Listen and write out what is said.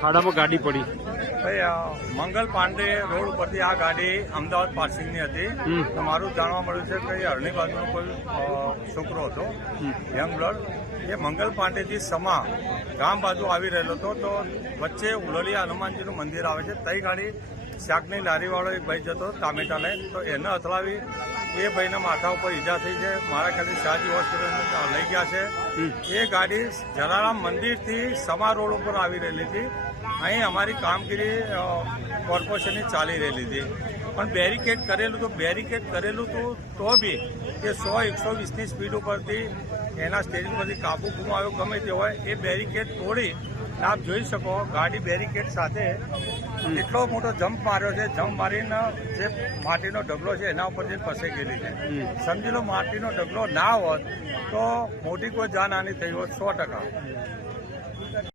ખાડામાં ગાડી પડી ભાઈ મંગલ પાંડે રોડ ઉપરથી આ ગાડી અમદાવાદ પાસિંગની હતી. તો મારું જાણવા મળ્યું છે કે અરણી બાજુનો કોઈ છોકરો હતો યંગ બ્લડ, એ મંગલ પાંડેથી સમા ગામ બાજુ આવી રહેલો હતો. તો વચ્ચે ઉલળિયા હનુમાનજીનું મંદિર આવે છે, તઈ ગાડી શાકની લારીવાળો એક ભાઈ જતો ટામેટા લઈને, તો એને અથડાવી એ ભાઈના માથા ઉપર ઈજા થઈ છે. મારા ખ્યાલથી શાહજી હોસ્પિટલ લઈ ગયા છે. એ ગાડી જલારામ મંદિરથી સમા રોડ ઉપર આવી રહેલી હતી. અહીં અમારી કામગીરી કોર્પોરેશનની ચાલી રહેલી હતી, પણ બેરિકેડ કરેલું તો બી એ 100-120ની સ્પીડ ઉપરથી એના સ્ટેરિંગ પરથી કાબુ ગુમાવ્યો, ગમે તે હોય એ બેરિકેડ તોડી. આપ જોઈ શકો ગાડી બેરિકેડ સાથે એટલો મોટો જમ્પ માર્યો છે. જમ્પ મારીને જે માટીનો ઢગલો છે એના ઉપર જે ફસાઈ ગયેલી છે. સમજી લો માટીનો ઢગલો ના હોત તો મોટી કોઈ જાનહાનિ થઈ હોત 100%.